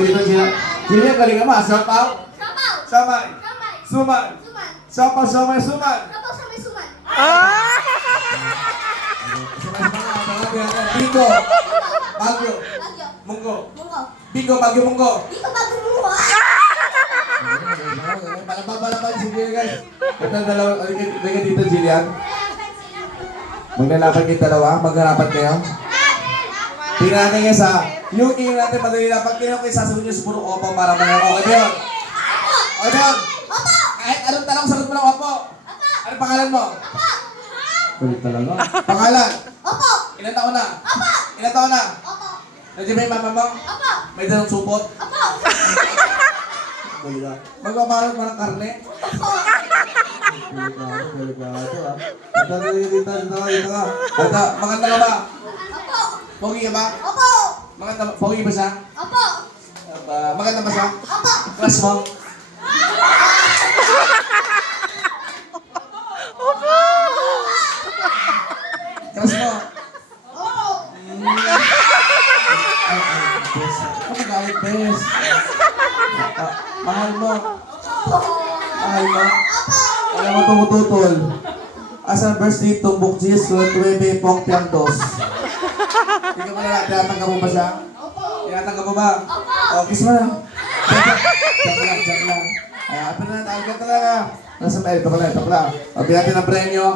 dito, Jillian. Jillian, galing naman. Sapaw. Samay. Suman. Sapaw, samay, suman. Bingo. Bagyo. Munggo. Bingo, bagyo, munggo. Palaban si Jillian, guys. Ito ang dalawa. Halika dito, Jillian. Maglalaban kayo dalawa. Magharapan kayo. Tingnan natin nga sa yung tingin natin madali na pag tinanong kayo sasagot nyo sa puro opo para mangyari. Okay ba yun? Okay ba yun? Kahit anong tanong sagot mo ng opo. Ano pangalan mo? Kulit talaga. Pangalan? Ilan taon na? Ilan taon na? Nandiyan ba yung mama mo? May dalang supot? Magpaparot mo ng karne? Delikado ah. Dito ka. Maganda ka ba? Pogi ka ba? Maganda, pogi ba siya? Maganda ba siya? Class mo? Class mo? Bes. Ano gawin, Bes? Mahal mo? Mahal mo? Wala mo tumututol. Asa birthday tumbok Jis, 9 pong piantos. Hindi ka pala, tinatanggap mo ba siya? Tinatanggap mo ba? O, kiss mo na. Diyan lang. Apin na natin, agad talaga. Nasa mail, ito pala. O, natin ang premyo.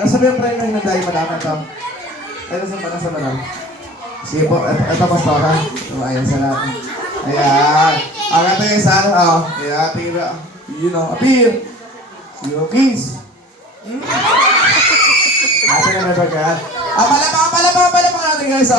Nasa ba yung premyo yung nagdahil madami ito? Nasa ba na? Sige po, ito pastora. Ayan sa natin. Ayan. Agad tayo sa ano, o. Ayan, tingin. You know, appear. You kiss. Ate na ba ka? Palapang natin guys.